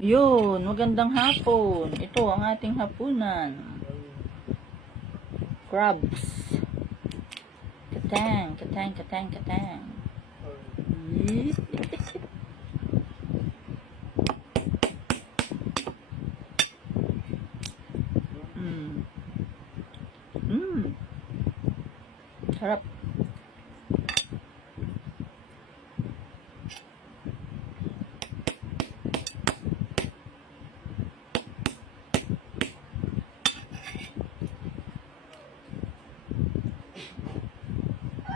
Yun, magandang hapon. Ito ang ating hapunan. Crabs. Katang, katang, katang, katang. Mm. Mm. Sarap.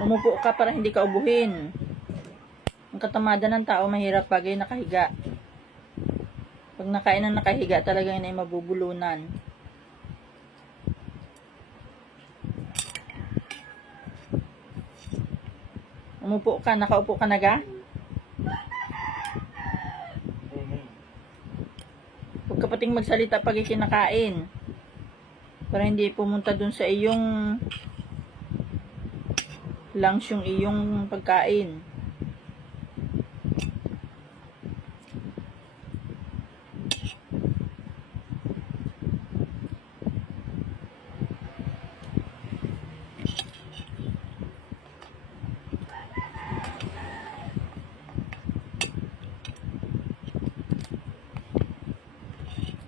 Umupo ka para hindi ka ubuhin. Ang katamada ng tao mahirap pag ay nakahiga. Pag nakain ng nakahiga talaga yun ay mabubulunan. Umupo ka, nakaupo ka na ga? Huwag ka pating magsalita pag ikinakain. Para hindi pumunta dun sa iyong lungs yung iyong pagkain.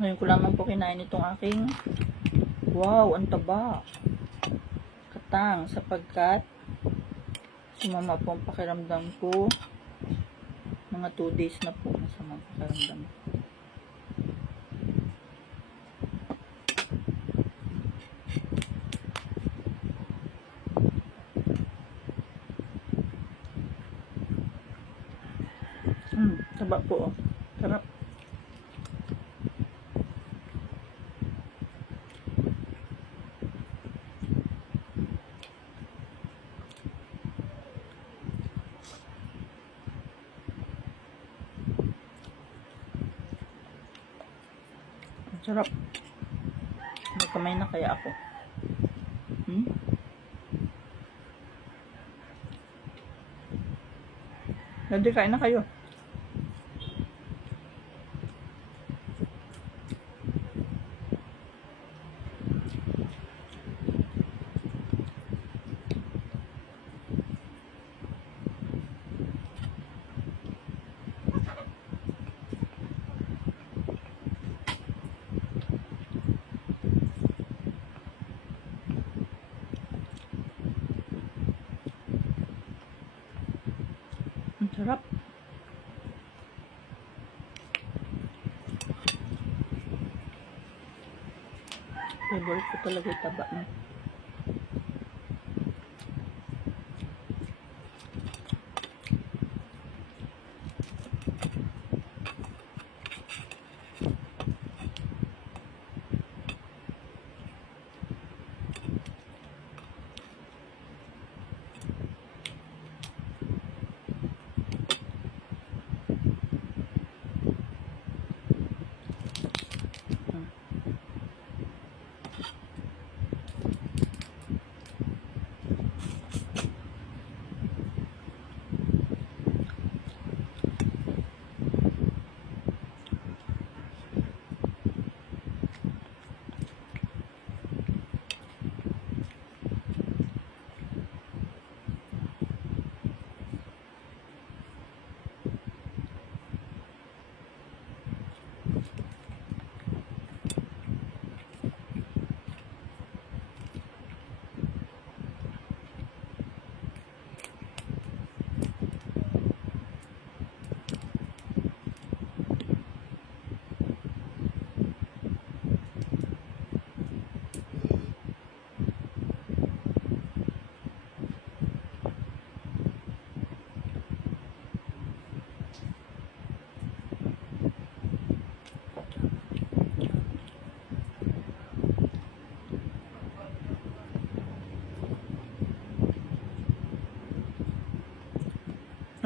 Ngayon ko lamang po kinain itong aking wow, ang taba. Katang, sapagkat sumama po ang pakiramdam ko. Mga 2 days na po masama ang pakiramdam ko. Taba po. Sarap. Sarap. May kamay na kaya ako. Hindi, kain na kayo. Ang sarap. Favorite ko talaga yung taba niya.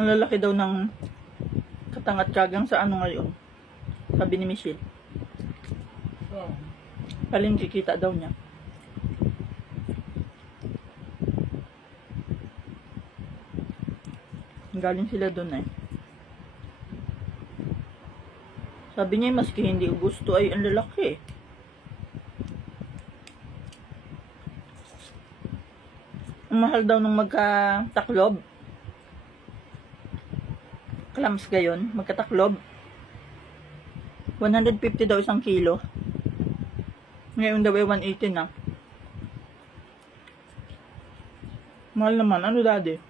Ang lalaki daw ng katangat-tsagang sa ano ngayon. Sabi ni Michelle. Paling kikita daw niya. Galing sila doon eh. Sabi niya, maski hindi gusto ay ang lalaki. Ang mahal daw nung magkataklob. Clams gayon, magkataklob. 150 daw isang kilo. Ngayon daw ay 180 na. Mahal naman. Ano daddy?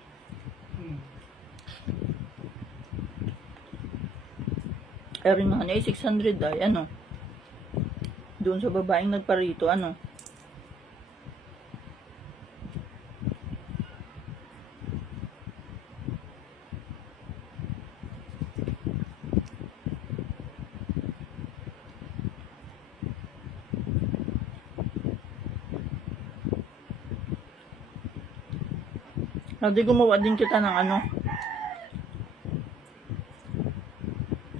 Rin nga niya ay 600 ay ano. Doon sa babaeng nagparito ano. Hindi gumawa din kita ng ano.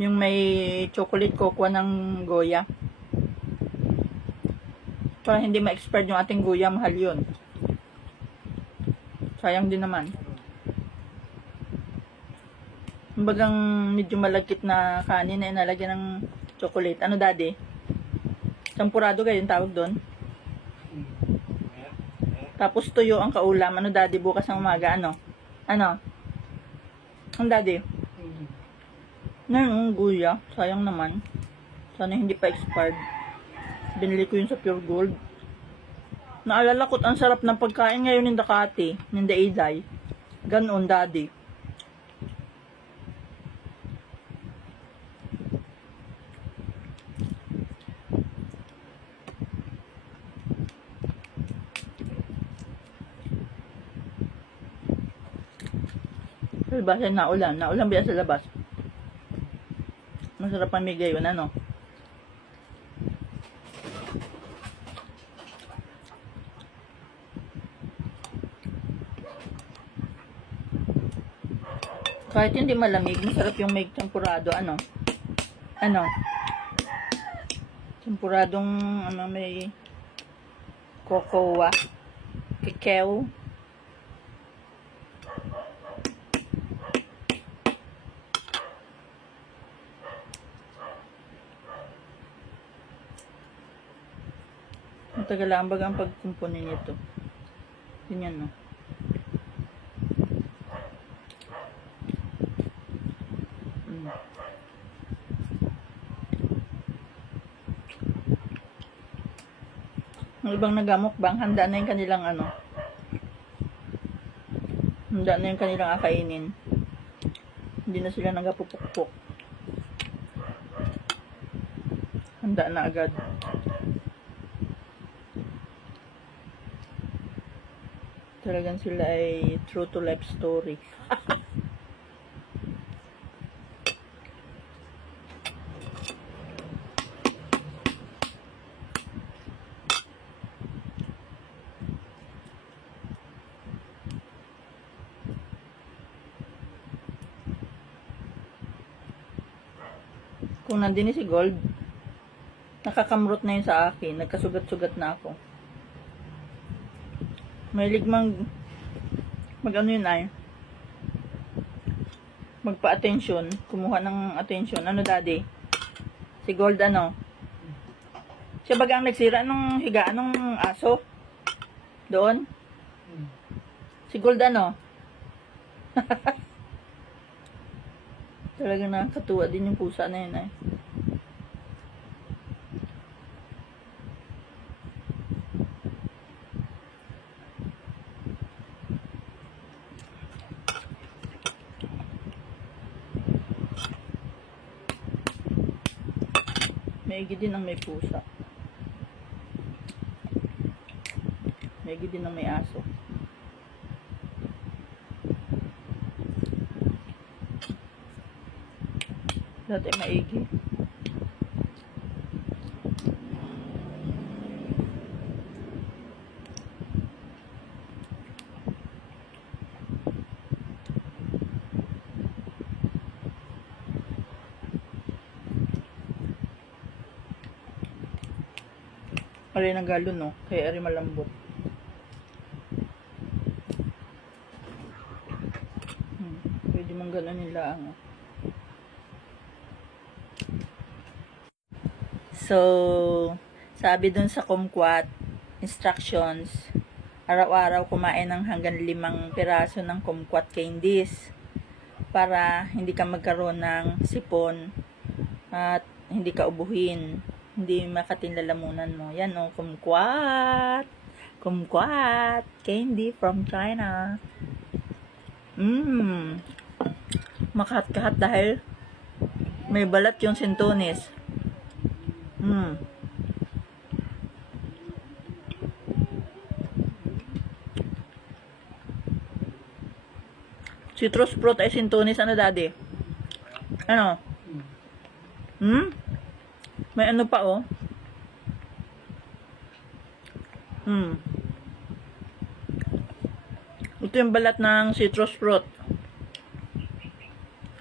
Yung may chocolate cocoa ng Goya. Para hindi ma-expire yung ating Goya, mahal yun. Sayang din naman. Kumbagang medyo malagkit na kanin na inalagyan ng chocolate. Ano daddy? Champurado kayo yung tawag doon? Tapos tuyo ang kaulam. Ano daddy, bukas ng umaga? Ano? Ano? Ang daddy? Ngayon, Goya. Sayang naman. Sana hindi pa expired. Binili ko yun sa Pure Gold. Naalala ko't ang sarap ng pagkain ngayon ng Dakati, ng Daiday. Ganon, daddy. Sa labas ay naulan. Naulan ba sa labas? Masarap pamigay yun, ano? Kahit hindi malamig, masarap yung may champurado, ano? Ano? Champuradong, ano, may cocoa, cacao. Matagal lang baga ang pagkumpunin nito. Ganyan, no? Ang ibang nagamukbang, handa na yung kanilang ano. Handa na yung kanilang akainin. Hindi na sila nagapupukpok. Handa na agad. Talagang sila ay true to life story. Kung nandini si Gold, nakakamrot na yun sa akin. Nagkasugat-sugat na ako. Mahilig mag ano yun ay magpa-attention, kumuha ng attention. Ano daddy? Si Gold ano? Siya bagang nagsira ng higaan ng aso? Doon? Si Gold ano? Talagang nakakatuwa din yung pusa na yun ay. Maigi din ang may pusa. Maigi din ang may aso. Dati maigi. Ari na galon no, kaya ari malambot. Pwede mong ganon nila ang So, sabi dun sa kumquat, instructions, araw-araw kumain ng hanggang 5 piraso ng kumquat candies para hindi ka magkaroon ng sipon at hindi ka ubuhin, hindi makatin lalamunan mo. Yan o, kumquat. Kumquat candy from China. Makahat-kahat dahil may balat yung sintunis. Citrus fruit ay sintunis. Ano, daddy? Ano? May ano pa, oh. Ito yung balat ng citrus fruit.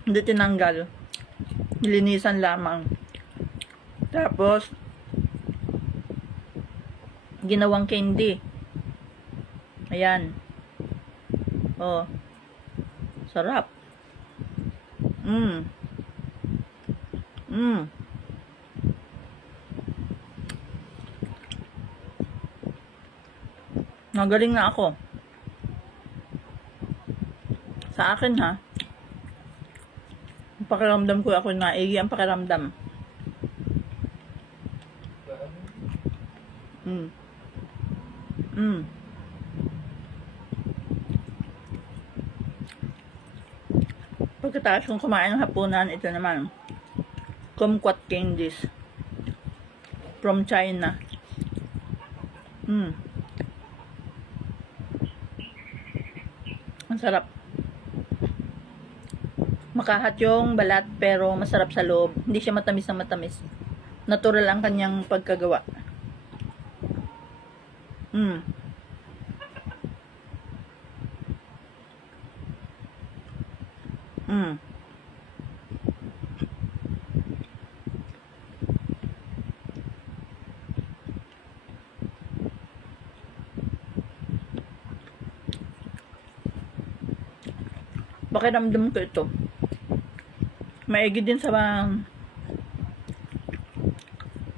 Hindi tinanggal. Nilinisan lamang. Tapos, ginawang candy. Ayan. Oh. Sarap. Nagaling na ako. Sa akin, ha. Ang pakiramdam ko, ako naigi ang pakiramdam. Pagkatapos kong kumain ng hapunan, ito naman, kumquat candies from China. Ang sarap. Makahat yung balat pero masarap sa loob. Hindi siya matamis na matamis. Natural ang kanyang pagkagawa. Pakiramdam ko ito. Maigi din sa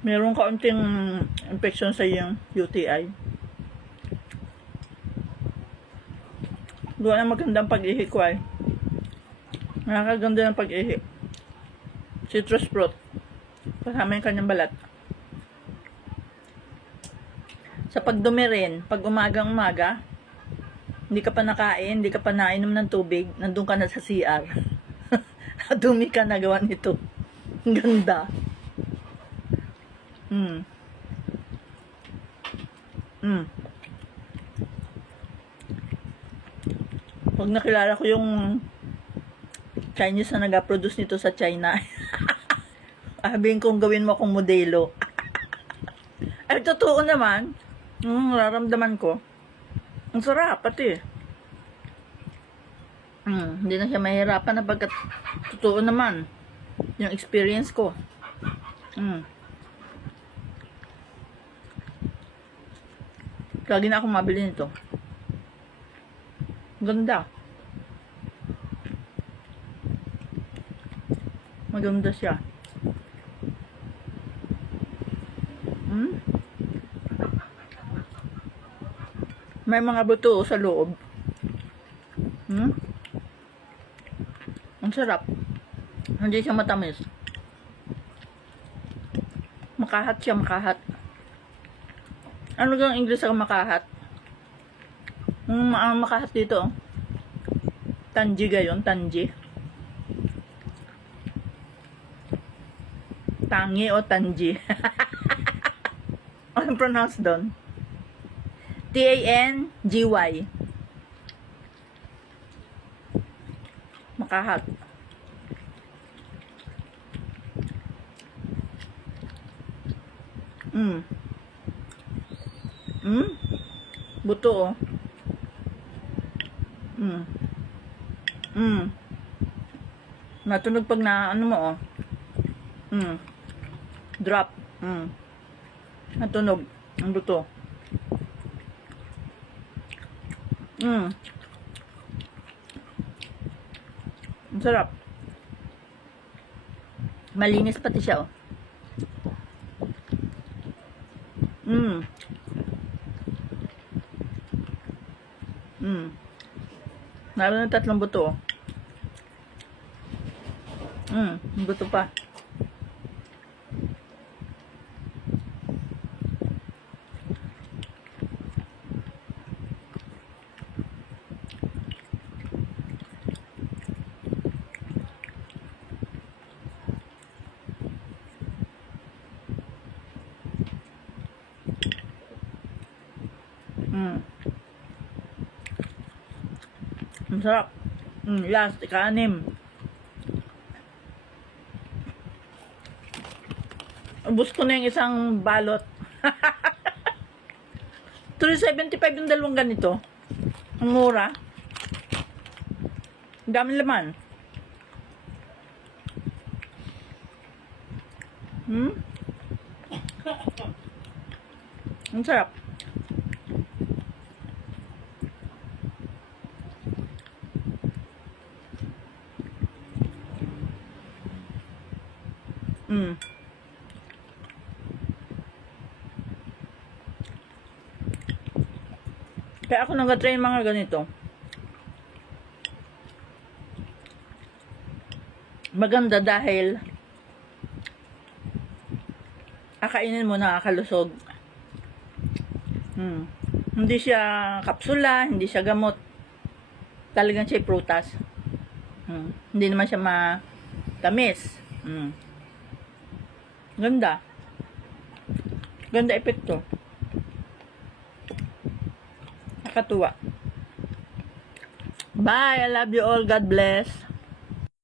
merong kaunting infection sa iyong UTI. Doon ang magandang pag-ihi ko ay. Nakakaganda ng pag-ihi. Citrus fruit. Kasama yung kanyang balat. Sa pagdumi rin, pag umagang-umaga, hindi ka pa nakain, hindi ka pa nainom ng tubig, nandun ka na sa CR. Dumi ka na gawa nito. Ang ganda. Pag nakilala ko yung Chinese na nag-produce nito sa China, sabihin kong gawin mo akong modelo. Ay, totoo naman. Nararamdaman ko. Ang sarap, pati. Hindi na siya mahirapan na pagkat totoo naman yung experience ko. Lagi na akong mabili nito. Ganda. Maganda siya. May mga buto sa loob. Ang sarap. Hindi siya matamis. Makahat siya, makahat. Ano gang English ang makahat? Ang makahat dito. Tanji gayon, tanji. Tangi o tanji. Anong pronounce doon? T-A-N-G-Y. Makahat. Buto, oh. Natunog pag na, ano mo, oh. Drop. Natunog. Ang buto. Ang sarap. Malinis pati siya, oh. Mm. Meron ng 3 buto. Buto pa. Ang sarap. Last, ika-6. Ubus ko na yung isang balot. 3.75 yung 2 ganito. Ang mura. Ang dami laman. Ang sarap. Kaya ako nag-try mga ganito. Maganda dahil akainin mo nakakalusog. Hindi siya kapsula, hindi siya gamot. Talagang siya prutas. Hindi naman siya matamis. Ganda. Ganda epekto. Nakatuwa. Bye! I love you all. God bless.